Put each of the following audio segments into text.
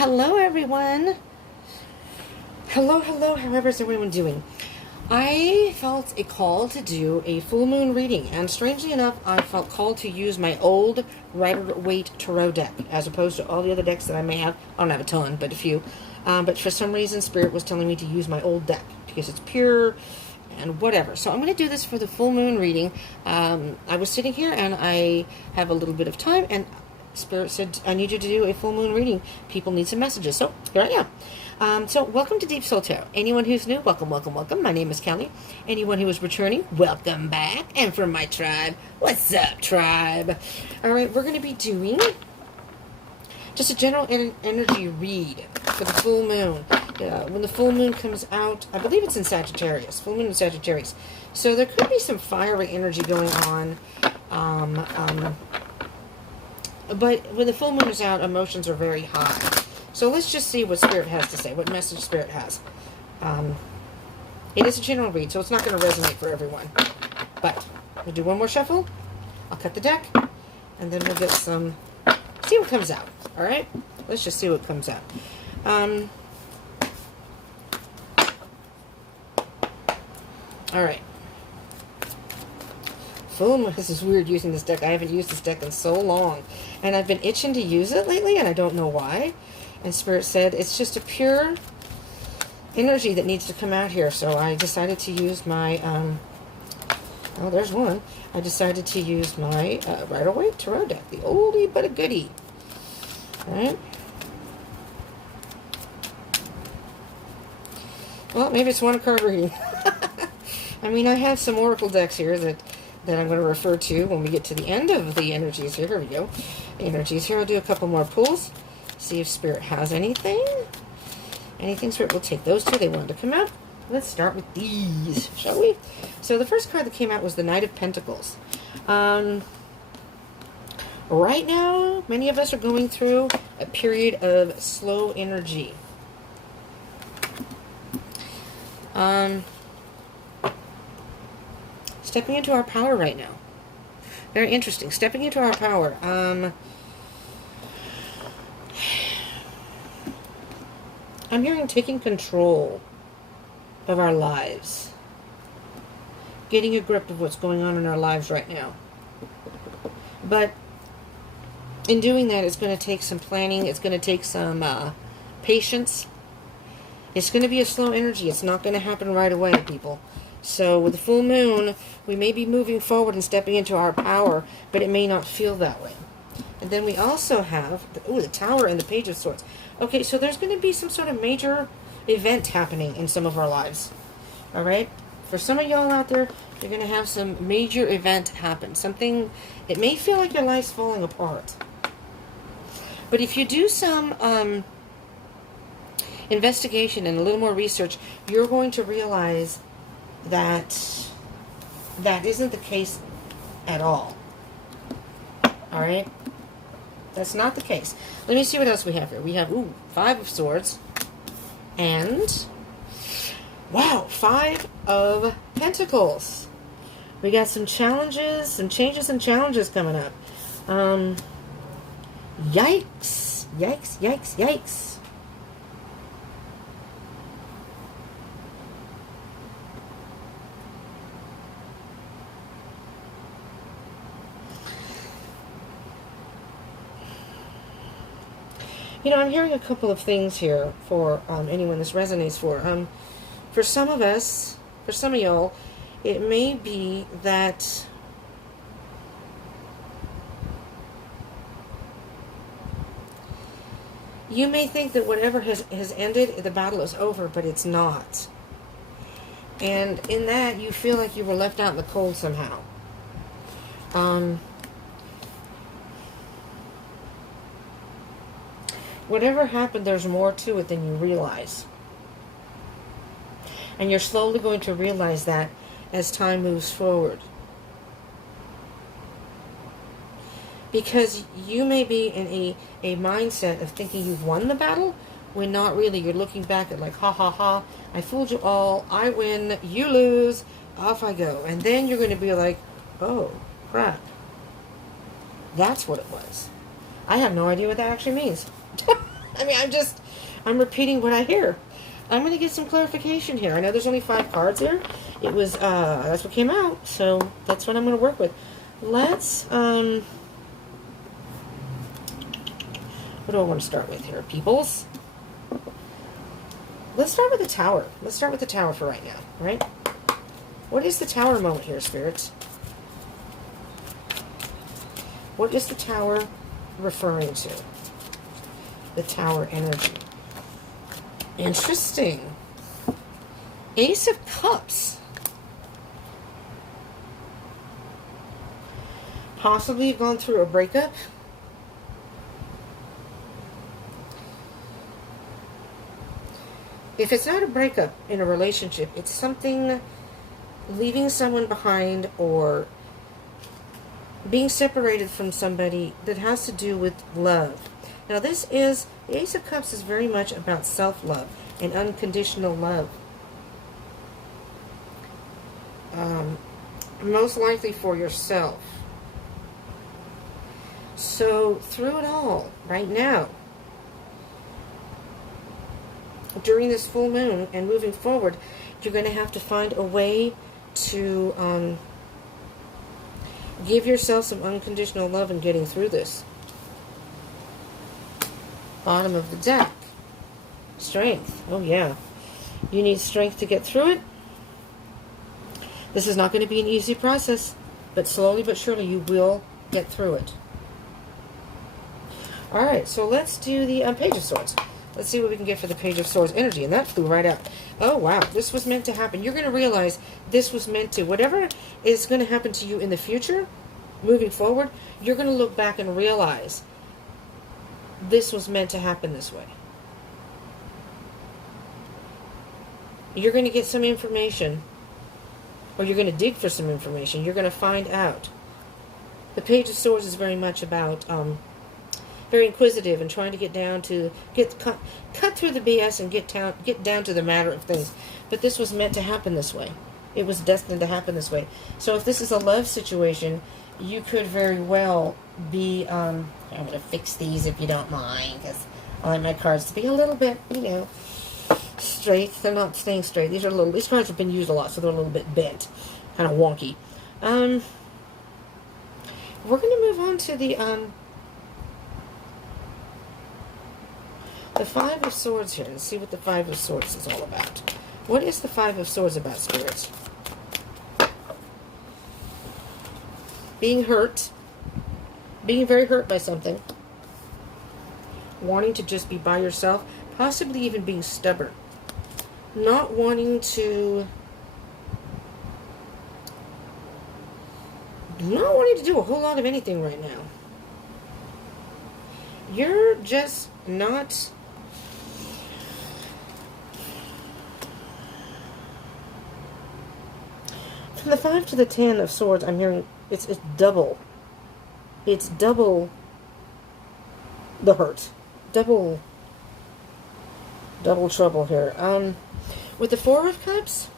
Hello, everyone. Hello, hello. How's everyone doing? I felt a call to do a full moon reading, and strangely enough, I felt called to use my old Rider-Waite Tarot deck, as opposed to all the other decks that I may have. I don't have a ton, but a few. But for some reason, Spirit was telling me to use my old deck, because it's pure and whatever. So I'm going to do this for the full moon reading. I was sitting here, and I have a little bit of time, and Spirit said, I need you to do a full moon reading. People need some messages. So here I am. So welcome to Deep Soul Tarot. Anyone who's new, welcome, welcome, welcome. My name is Kelly. Anyone who is returning, welcome back. And from my tribe, what's up, tribe? All right, we're going to be doing just a general energy read for the full moon. When the full moon comes out, I believe it's in Sagittarius. Full moon in Sagittarius. So there could be some fiery energy going on. But when the full moon is out, emotions are very high. So let's just see what Spirit has to say, what message Spirit has. It is a general read, so it's not going to resonate for everyone. But we'll do one more shuffle. I'll cut the deck, and then we'll get some, see what comes out. All right? Let's just see what comes out. All right. Full moon. This is weird using this deck. I haven't used this deck in so long. And I've been itching to use it lately, and I don't know why. And Spirit said it's just a pure energy that needs to come out here. So I decided to use my, oh, there's one. I decided to use my Rider-Waite Tarot deck, the oldie but a goodie. All right. Well, maybe it's one card reading. I mean, I have some Oracle decks here that I'm going to refer to when we get to the end of the energies here. Here we go. Energies here. I'll do a couple more pulls. See if Spirit has anything. Anything, Spirit will take those two. They wanted to come out. Let's start with these, shall we? So the first card that came out was the Knight of Pentacles. Right now, many of us are going through a period of slow energy. Stepping into our power right now. Very interesting. Stepping into our power. I'm hearing taking control of our lives. Getting a grip of what's going on in our lives right now. But in doing that, it's going to take some planning. It's going to take some patience. It's going to be a slow energy. It's not going to happen right away, people. So with the full moon, we may be moving forward and stepping into our power, but it may not feel that way. And then we also have the Tower and the Page of Swords. Okay, so there's going to be some sort of major event happening in some of our lives. All right? For some of y'all out there, you're going to have some major event happen. Something, it may feel like your life's falling apart. But if you do some investigation and a little more research, you're going to realize that that isn't the case at all. All right? That's not the case. Let me see what else we have here. We have, Five of Swords. And, wow, Five of Pentacles. We got some challenges, some changes and challenges coming up. Yikes. Yikes, yikes, yikes. You know, I'm hearing a couple of things here for anyone this resonates for. For some of us, for some of y'all, it may be that you may think that whatever has ended, the battle is over, but it's not. And in that, you feel like you were left out in the cold somehow. Whatever happened, there's more to it than you realize. And you're slowly going to realize that as time moves forward. Because you may be in a mindset of thinking you've won the battle, when not really. You're looking back at like, ha ha ha, I fooled you all, I win, you lose, off I go. And then you're going to be like, oh, crap. That's what it was. I have no idea what that actually means. I mean, I'm repeating what I hear. I'm going to get some clarification here. I know there's only 5 cards here. It was, that's what came out, so that's what I'm going to work with. Let's, what do I want to start with here, peoples? Let's start with the Tower. Let's start with the Tower for right now, right? What is the Tower moment here, spirits? What is the Tower referring to? The Tower energy. Interesting. Ace of Cups. Possibly you've gone through a breakup. If it's not a breakup in a relationship, it's something leaving someone behind or being separated from somebody that has to do with love. Now this is, the Ace of Cups is very much about self-love and unconditional love. Most likely for yourself. So through it all, right now, during this full moon and moving forward, you're going to have to find a way to give yourself some unconditional love in getting through this. Bottom of the deck. Strength. Oh yeah. You need strength to get through it. This is not going to be an easy process, but slowly but surely you will get through it. Alright, so let's do the Page of Swords. Let's see what we can get for the Page of Swords energy. And that flew right out. Oh, wow. This was meant to happen. You're going to realize this was meant to. Whatever is going to happen to you in the future, moving forward, you're going to look back and realize this was meant to happen this way. You're going to get some information, or you're going to dig for some information. You're going to find out. The Page of Swords is very much about very inquisitive and trying to get down to cut through the BS and get down to the matter of things. But this was meant to happen this way. It was destined to happen this way. So if this is a love situation, you could very well be I'm going to fix these if you don't mind, because I like my cards to be a little bit, you know, straight. They're not staying straight. These cards have been used a lot, so they're a little bit bent, kind of wonky. We're going to move on to the 5 of Swords here. Let's see what the 5 of Swords is all about. What is the 5 of Swords about, spirits? Being hurt. Being very hurt by something. Wanting to just be by yourself. Possibly even being stubborn. Not wanting to do a whole lot of anything right now. You're just not... From the 5 to the 10 of Swords, I'm hearing it's double. It's double the hurt. Double trouble here. With the 4 of Cups,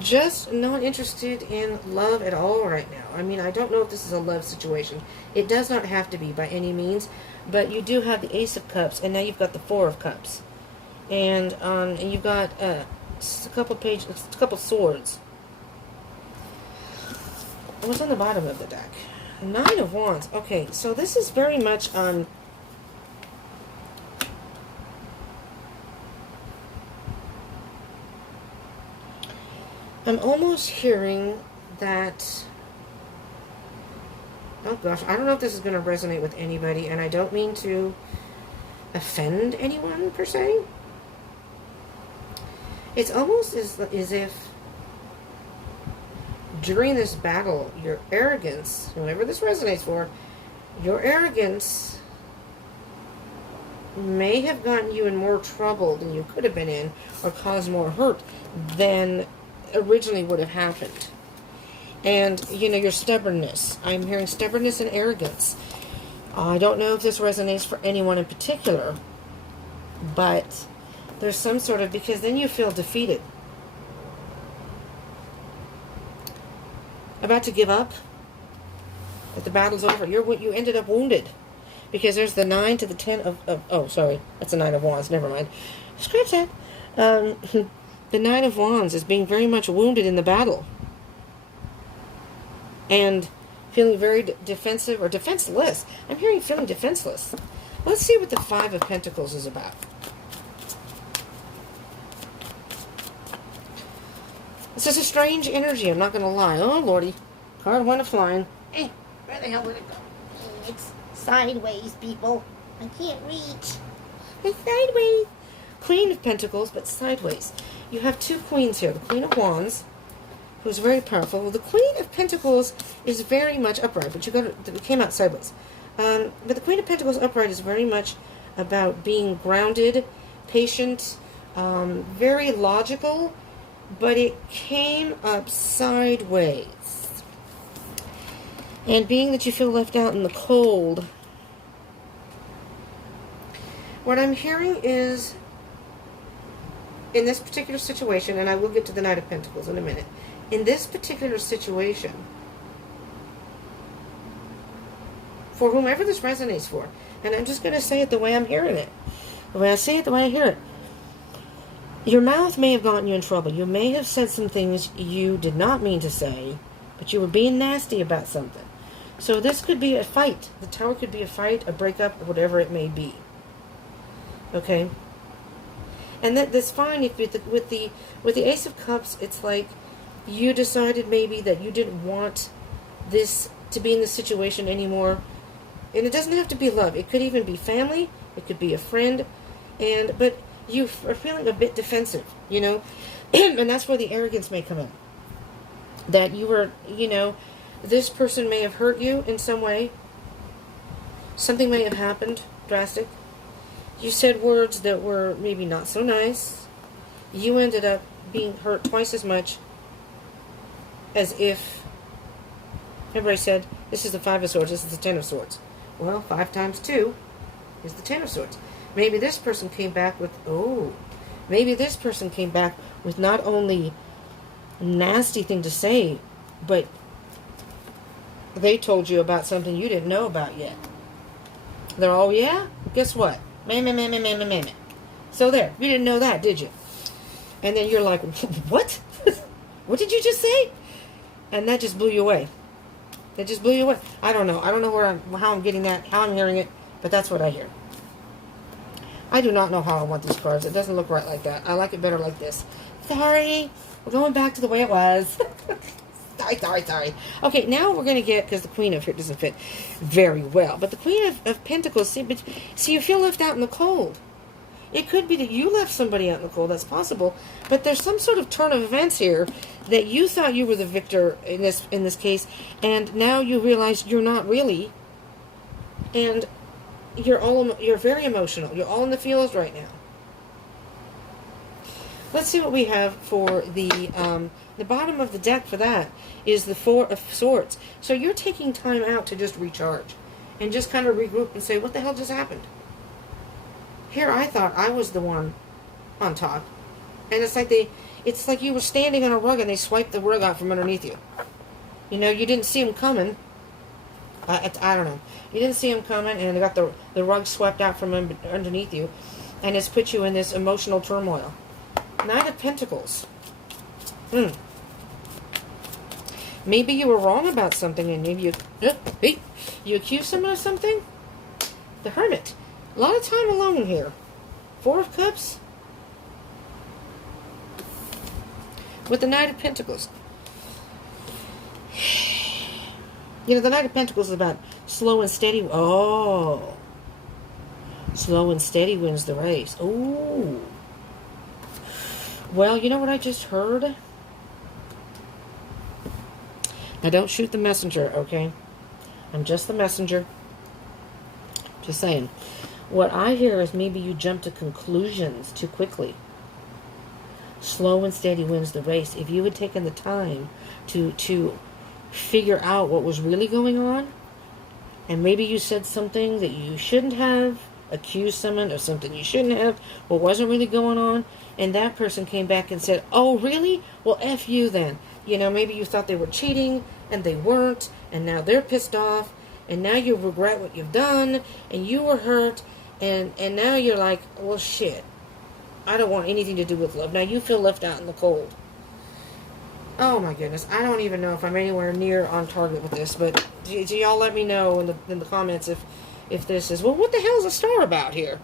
just not interested in love at all right now. I mean, I don't know if this is a love situation. It does not have to be by any means, but you do have the Ace of Cups, and now you've got the 4 of Cups. And you've got a couple swords. What's on the bottom of the deck? 9 of Wands. Okay, so this is very much I'm almost hearing that... Oh gosh, I don't know if this is going to resonate with anybody, and I don't mean to offend anyone per se. It's almost as if during this battle, your arrogance, whoever this resonates for, your arrogance may have gotten you in more trouble than you could have been in, or caused more hurt than originally would have happened. And, you know, your stubbornness. I'm hearing stubbornness and arrogance. I don't know if this resonates for anyone in particular, but there's some sort of, because then you feel defeated. About to give up. That the battle's over. You ended up wounded. Because there's the 9 to the 10 of oh, sorry. That's a 9 of Wands. Never mind. Scratch that. The 9 of Wands is being very much wounded in the battle. And feeling very defensive or defenseless. I'm hearing feeling defenseless. Let's see what the 5 of Pentacles is about. This is a strange energy, I'm not going to lie. Oh, Lordy. Card went a-flying. Hey, where the hell did it go? It's sideways, people. I can't reach. It's sideways. Queen of Pentacles, but sideways. You have 2 queens here. The Queen of Wands, who's very powerful. Well, the Queen of Pentacles is very much upright, but it came out sideways. But the Queen of Pentacles upright is very much about being grounded, patient, very logical, but it came up sideways. And being that you feel left out in the cold, what I'm hearing is, in this particular situation, and I will get to the Knight of Pentacles in a minute, in this particular situation, for whomever this resonates for, and I'm just going to say it the way I'm hearing it, the way I say it, the way I hear it, your mouth may have gotten you in trouble. You may have said some things you did not mean to say, but you were being nasty about something. So this could be a fight. The Tower could be a fight, a breakup, whatever it may be. Okay? And that's fine if with the Ace of Cups, it's like you decided maybe that you didn't want this to be in this situation anymore. And it doesn't have to be love. It could even be family. It could be a friend. But you are feeling a bit defensive, you know? And that's where the arrogance may come in. That you were, you know, this person may have hurt you in some way. Something may have happened drastic. You said words that were maybe not so nice. You ended up being hurt twice as much as if, everybody said, this is the 5 of Swords, this is the 10 of Swords. Well, 5 times 2 is the 10 of Swords. Maybe this person came back with, maybe this person came back with not only a nasty thing to say, but they told you about something you didn't know about yet. They're all, yeah? Guess what? Man. So there, you didn't know that, did you? And then you're like, what? What did you just say? And that just blew you away. That just blew you away. I don't know. I don't know how I'm getting that, how I'm hearing it, but that's what I hear. I do not know how I want these cards. It doesn't look right like that. I like it better like this. Sorry. We're going back to the way it was. Sorry. Okay, now we're going to get, because the Queen of here doesn't fit very well, but the Queen of Pentacles, see, you feel left out in the cold. It could be that you left somebody out in the cold. That's possible. But there's some sort of turn of events here that you thought you were the victor in this case, and now you realize you're not really. And you're very emotional. You're all in the feels right now. Let's see what we have for the bottom of the deck for that is the 4 of Swords. So you're taking time out to just recharge and just kind of regroup and say, what the hell just happened? Here I thought I was the one on top. And it's like you were standing on a rug and they swiped the rug out from underneath you. You know, you didn't see them coming. I don't know. You didn't see them coming and they got the rug swept out from underneath you. And it's put you in this emotional turmoil. Knight of Pentacles. Maybe you were wrong about something and maybe you accused someone of something. The Hermit. A lot of time alone here. 4 of Cups. With the Knight of Pentacles. You know, the Knight of Pentacles is about slow and steady. Oh. Slow and steady wins the race. Oh. Well, you know what I just heard? Now, don't shoot the messenger, okay? I'm just the messenger. Just saying. What I hear is maybe you jump to conclusions too quickly. Slow and steady wins the race. If you had taken the time to figure out what was really going on, and maybe you said something that you shouldn't have, accused someone of something you shouldn't have, what wasn't really going on, and that person came back and said, oh, really? Well, F you then. You know, maybe you thought they were cheating, and they weren't, and now they're pissed off, and now you regret what you've done, and you were hurt, and now you're like, well, shit, I don't want anything to do with love. Now you feel left out in the cold. Oh my goodness, I don't even know if I'm anywhere near on target with this, but do y'all let me know in the comments if this is, well, what the hell is a star about here?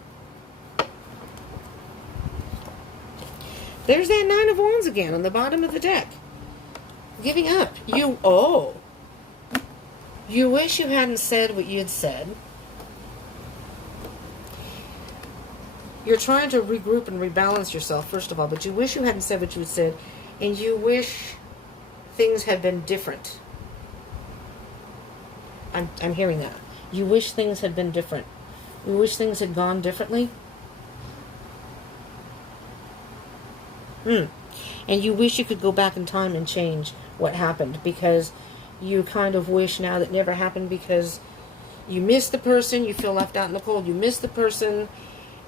There's that Nine of Wands again on the bottom of the deck. Giving up. You wish you hadn't said what you had said. You're trying to regroup and rebalance yourself, first of all, but you wish you hadn't said what you had said, and you wish things had been different. I'm hearing that. You wish things had been different. You wish things had gone differently. And you wish you could go back in time and change what happened, because you kind of wish now that never happened, because you miss the person, you feel left out in the cold, you miss the person,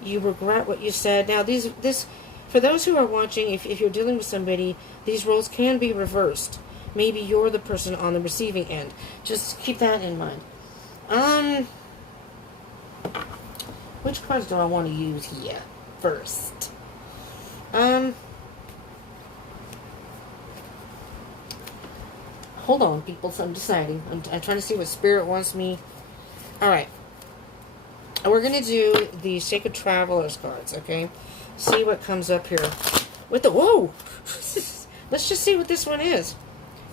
you regret what you said. Now, this for those who are watching, if you're dealing with somebody, these roles can be reversed. Maybe you're the person on the receiving end. Just keep that in mind. Which cards do I want to use here first? Hold on, people. So I'm deciding. I'm trying to see what Spirit wants me. All right. We're going to do the Sacred Travelers cards, okay? See what comes up here. With the... Whoa! Let's just see what this one is.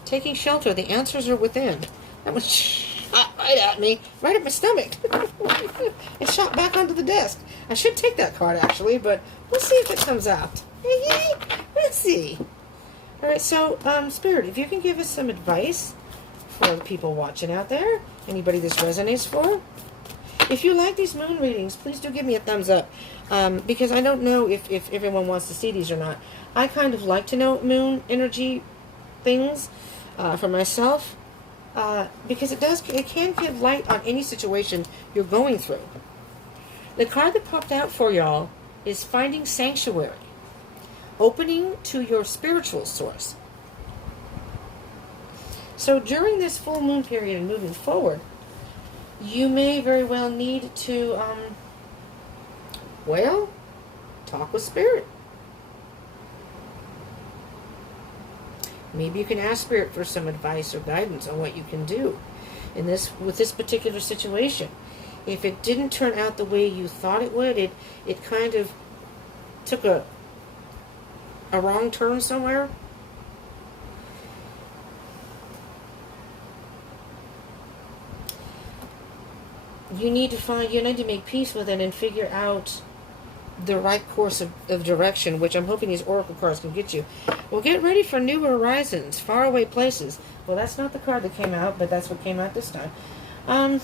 Taking shelter. The answers are within. That one shot right at me. Right at my stomach. It shot back onto the desk. I should take that card, actually, but we'll see if it comes out. Let's see. All right, so, Spirit, if you can give us some advice for the people watching out there, anybody this resonates for. If you like these moon readings, please do give me a thumbs up, because I don't know if everyone wants to see these or not. I kind of like to know moon energy things for myself, because it can give light on any situation you're going through. The card that popped out for y'all is Finding Sanctuary. Opening to your spiritual source. So during this full moon period and moving forward, you may very well need to, talk with Spirit. Maybe you can ask Spirit for some advice or guidance on what you can do with this particular situation. If it didn't turn out the way you thought it would, it kind of took a wrong turn somewhere. You need to make peace with it and figure out the right course of direction, which I'm hoping these oracle cards can get you. Well, get ready for new horizons, faraway places. Well, that's not the card that came out, but that's what came out this time.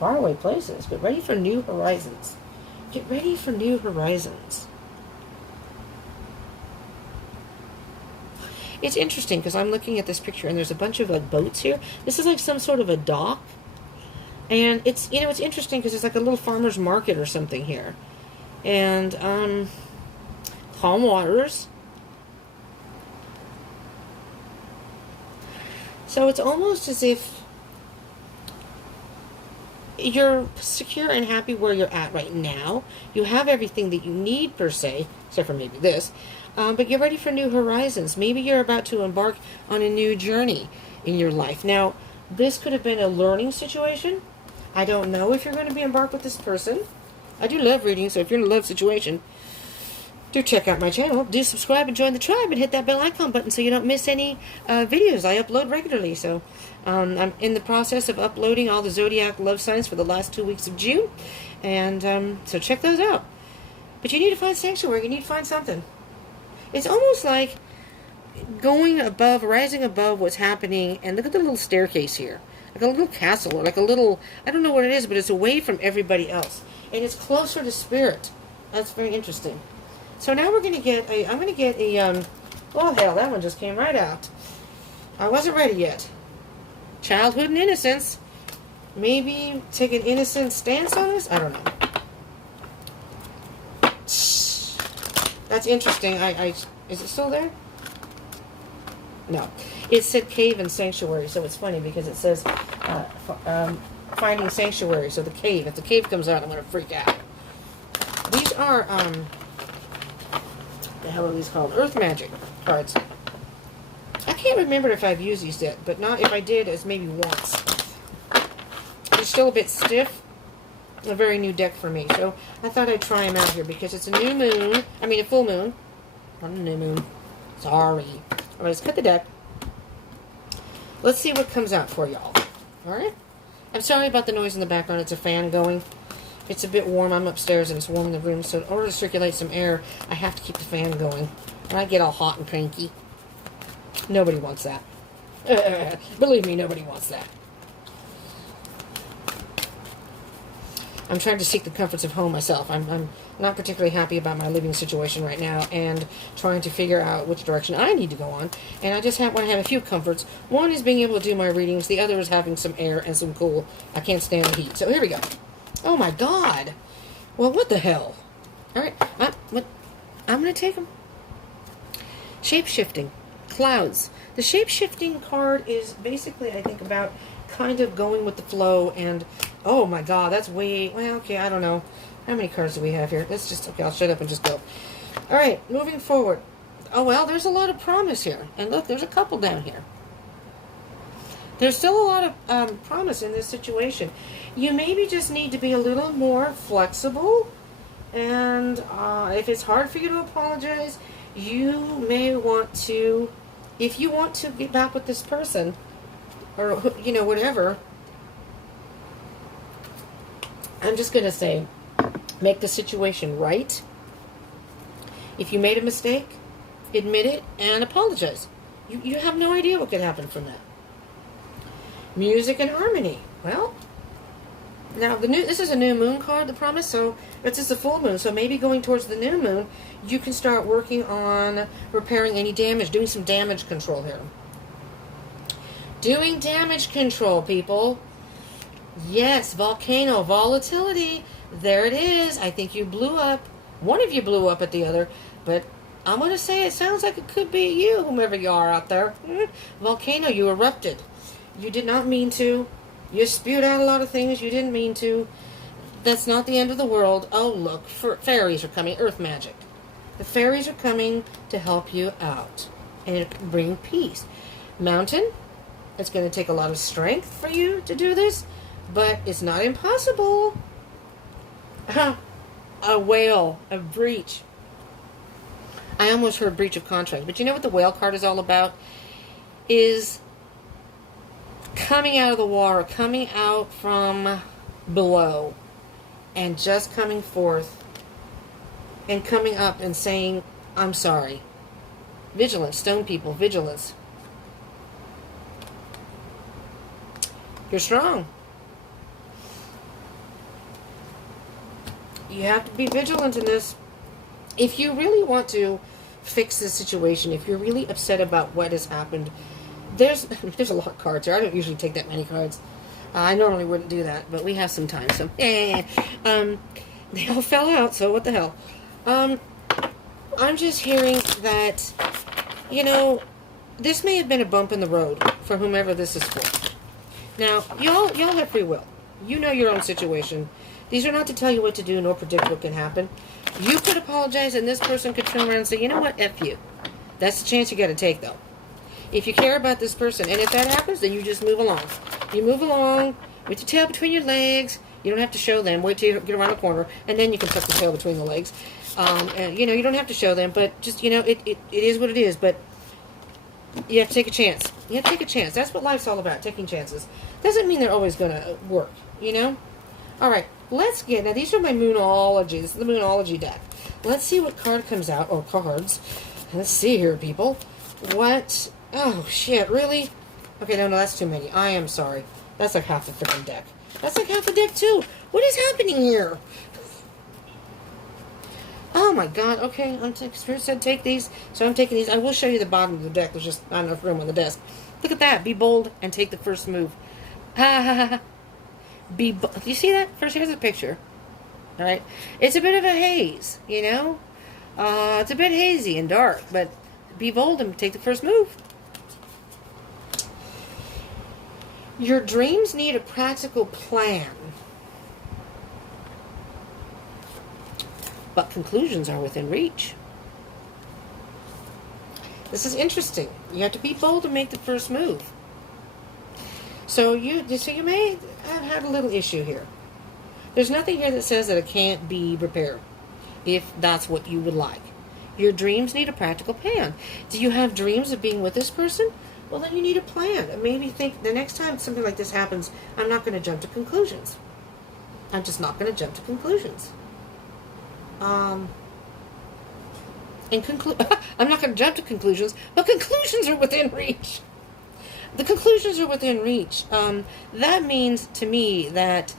Faraway places. Get ready for new horizons. Get ready for new horizons. It's interesting because I'm looking at this picture and there's a bunch of like boats here. This is like some sort of a dock. And it's, it's interesting because it's like a little farmer's market or something here. And, calm waters. So it's almost as if you're secure and happy where you're at right now. You have everything that you need, per se, except for maybe this. But get ready for new horizons. Maybe you're about to embark on a new journey in your life. Now, this could have been a learning situation. I don't know if you're going to be embarked with this person. I do love reading, so if you're in a love situation, do check out my channel. Do subscribe and join the tribe and hit that bell icon button so you don't miss any videos. I upload regularly, so I'm in the process of uploading all the zodiac love signs for the last 2 weeks of June. And so check those out. But you need to find sanctuary. You need to find something. It's almost like rising above what's happening. And look at the little staircase here. Like a little castle, or like a little, I don't know what it is, but it's away from everybody else. And it's closer to Spirit. That's very interesting. So now I'm going to get a, well, hell, that one just came right out. I wasn't ready yet. Childhood and innocence. Maybe take an innocent stance on this? I don't know. That's interesting. Is it still there? No. It said cave and sanctuary, so it's funny because it says finding sanctuary. So the cave. If the cave comes out, I'm going to freak out. These are the hell are these called? Earth Magic cards. I can't remember if I've used these yet, but not if I did, it's maybe once. They're still a bit stiff. A very new deck for me, so I thought I'd try them out here because it's a new moon. I mean, a full moon. Not a new moon. Sorry. All right, let's cut the deck. Let's see what comes out for y'all. All right? I'm sorry about the noise in the background. It's a fan going. It's a bit warm. I'm upstairs and it's warm in the room, so in order to circulate some air, I have to keep the fan going. And I get all hot and cranky. Nobody wants that. Believe me, nobody wants that. I'm trying to seek the comforts of home myself. I'm not particularly happy about my living situation right now and trying to figure out which direction I need to go on. And I just want to have a few comforts. One is being able to do my readings. The other is having some air and some cool. I can't stand the heat. So here we go. Oh my God. Well, what the hell? All right. I'm going to take them. Shape-shifting. Clouds. The shape-shifting card is basically, I think, about kind of going with the flow and... Oh my God, that's way... Well, okay, I don't know. How many cards do we have here? Let's just... Okay, I'll shut up and just go. All right, moving forward. Oh, well, there's a lot of promise here. And look, there's a couple down here. There's still a lot of promise in this situation. You maybe just need to be a little more flexible. And if it's hard for you to apologize, you may want to... If you want to get back with this person, or, you know, whatever... I'm just going to say, make the situation right. If you made a mistake, admit it and apologize. You have no idea what could happen from that. Music and harmony. Well, now this is a new moon card, the promise, so it's just a full moon. So maybe going towards the new moon, you can start working on repairing any damage, doing some damage control here. Doing damage control, people. Yes, volcano, volatility. There it is. I think you blew up. One of you blew up at the other, but I'm going to say it sounds like it could be you, whomever you are out there. Volcano, you erupted. You did not mean to. You spewed out a lot of things you didn't mean to. That's not the end of the world. Oh, look, fairies are coming. Earth magic. The fairies are coming to help you out and bring peace. Mountain, it's going to take a lot of strength for you to do this. But it's not impossible. A whale, a breach. I almost heard breach of contract. But you know what the whale card is all about? Is coming out of the water, coming out from below, and just coming forth, and coming up and saying, I'm sorry. Vigilance, stone people, vigilance. You're strong. You have to be vigilant in this. If you really want to fix this situation, if you're really upset about what has happened, there's a lot of cards here. I don't usually take that many cards. I normally wouldn't do that, but we have some time, so they all fell out, so what the hell. I'm just hearing that, you know, this may have been a bump in the road for whomever this is for. Now, y'all have free will. You know your own situation. These are not to tell you what to do nor predict what can happen. You could apologize and this person could turn around and say, you know what, F you. That's the chance you got to take, though. If you care about this person, and if that happens, then you just move along. You move along with your tail between your legs. You don't have to show them. Wait till you get around the corner, and then you can tuck the tail between the legs. And, you know, you don't have to show them, but just, you know, it is what it is. But you have to take a chance. You have to take a chance. That's what life's all about, taking chances. Doesn't mean they're always going to work, you know? All right, let's get... Now, these are my Moonology. This is the Moonology deck. Let's see what card comes out, or cards. Let's see here, people. What... Oh, shit, really? Okay, no, that's too many. I am sorry. That's like half the freaking deck. That's like half the deck, too. What is happening here? Oh, my God. Okay, Spirit said take these, so I'm taking these. I will show you the bottom of the deck. There's just not enough room on the desk. Look at that. Be bold and take the first move. Ha, ha, ha, ha. Be bold. Do you see that? First, here's a picture. All right? It's a bit of a haze, you know? It's a bit hazy and dark, but be bold and take the first move. Your dreams need a practical plan, but conclusions are within reach. This is interesting. You have to be bold to make the first move. So you may have had a little issue here. There's nothing here that says that it can't be repaired, if that's what you would like. Your dreams need a practical plan. Do you have dreams of being with this person? Well, then you need a plan. And maybe think the next time something like this happens, I'm not going to jump to conclusions. I'm just not going to jump to conclusions. I'm not going to jump to conclusions, but conclusions are within reach. The conclusions are within reach. That means to me that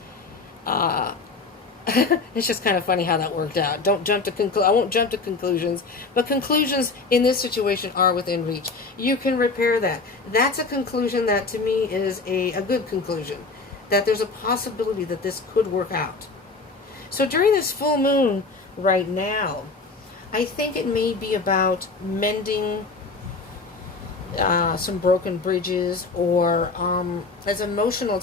it's just kind of funny how that worked out. I won't jump to conclusions, but conclusions in this situation are within reach. You can repair that. That's a conclusion that to me is a good conclusion, that there's a possibility that this could work out. So during this full moon right now, I think it may be about mending some broken bridges, or it's an emotional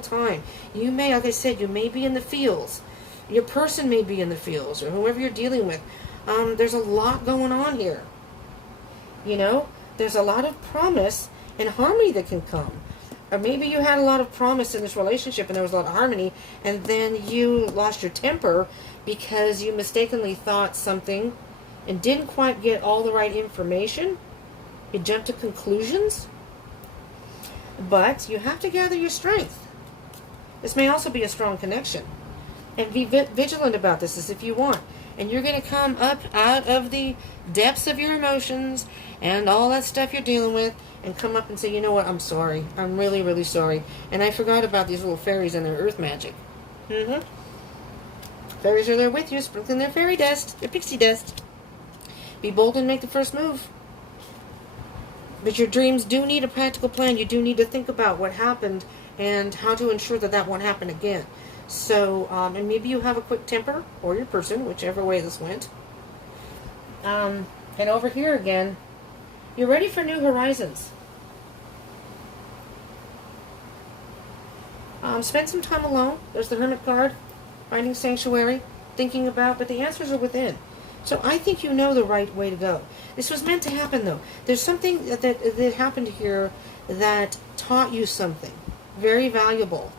time. You may, like I said, you may be in the fields. Your person may be in the fields, or whoever you're dealing with. There's a lot going on here. You know, there's a lot of promise and harmony that can come. Or maybe you had a lot of promise in this relationship and there was a lot of harmony, and then you lost your temper because you mistakenly thought something and didn't quite get all the right information. You jump to conclusions. But you have to gather your strength. This may also be a strong connection. And be vigilant about this as if you want. And you're going to come up out of the depths of your emotions and all that stuff you're dealing with, and come up and say, you know what, I'm sorry. I'm really, really sorry. And I forgot about these little fairies and their earth magic. Fairies are there with you, sprinkling their fairy dust, their pixie dust. Be bold and make the first move. But your dreams do need a practical plan. You do need to think about what happened and how to ensure that that won't happen again. So, and maybe you have a quick temper, or your person, whichever way this went. And over here again, you're ready for new horizons. Spend some time alone. There's the Hermit card, finding sanctuary, thinking about, but the answers are within. So I think you know the right way to go. This was meant to happen, though. There's something that happened here that taught you something very valuable.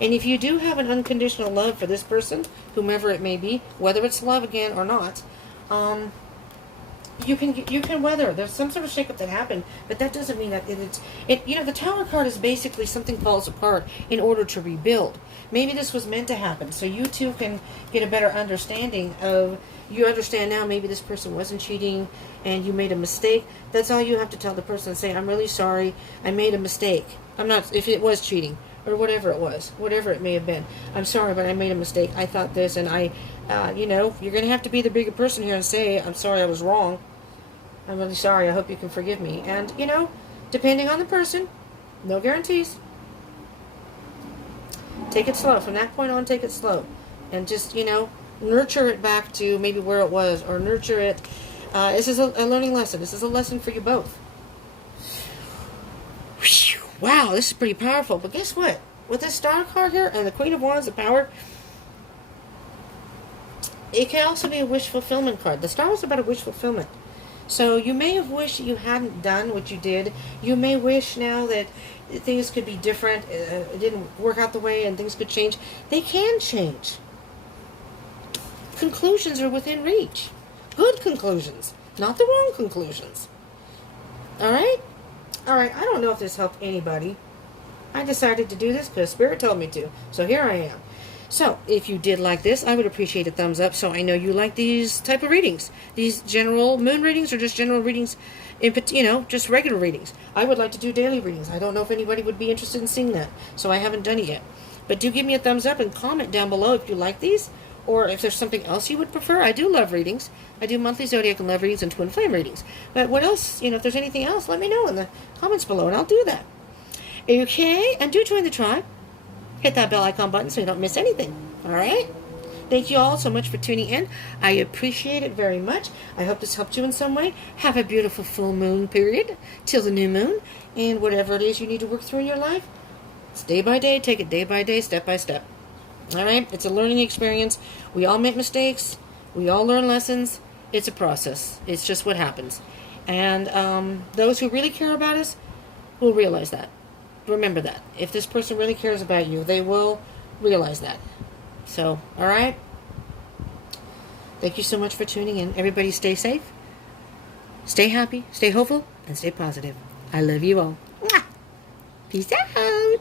And if you do have an unconditional love for this person, whomever it may be, whether it's love again or not, you can weather. There's some sort of shakeup that happened, but that doesn't mean that you know, the Tower card is basically something falls apart in order to rebuild. Maybe this was meant to happen, so you two can get a better understanding of, you understand now maybe this person wasn't cheating and you made a mistake. That's all you have to tell the person. Say, I'm really sorry, I made a mistake. I'm not, if it was cheating, or whatever it was, whatever it may have been. I'm sorry, but I made a mistake. I thought this, and you know, you're going to have to be the bigger person here and say, I'm sorry, I was wrong. I'm really sorry. I hope you can forgive me. And, you know, depending on the person, no guarantees. Take it slow. From that point on, take it slow. And just, you know, nurture it back to maybe where it was, or nurture it. This is a learning lesson. This is a lesson for you both. Wow, this is pretty powerful. But guess what? With this Star card here and the Queen of Wands, the power, it can also be a wish fulfillment card. The Star is about a wish fulfillment. So you may have wished you hadn't done what you did. You may wish now that things could be different. It didn't work out the way and things could change. They can change. Conclusions are within reach. Good conclusions, not the wrong conclusions. All right? All right, I don't know if this helped anybody. I decided to do this because Spirit told me to. So here I am. So, if you did like this, I would appreciate a thumbs up so I know you like these type of readings. These general moon readings or just general readings, you know, just regular readings. I would like to do daily readings. I don't know if anybody would be interested in seeing that, so I haven't done it yet. But do give me a thumbs up and comment down below if you like these, or if there's something else you would prefer. I do love readings. I do monthly zodiac and love readings and twin flame readings. But what else, you know, if there's anything else, let me know in the comments below, and I'll do that. Okay, and do join the tribe. Hit that bell icon button so you don't miss anything. All right? Thank you all so much for tuning in. I appreciate it very much. I hope this helped you in some way. Have a beautiful full moon period till the new moon. And whatever it is you need to work through in your life, it's day by day. Take it day by day, step by step. All right? It's a learning experience. We all make mistakes. We all learn lessons. It's a process. It's just what happens. And those who really care about us will realize that. Remember that. If this person really cares about you, they will realize that. So, all right? Thank you so much for tuning in. Everybody stay safe, stay happy, stay hopeful, and stay positive. I love you all. Mwah! Peace out.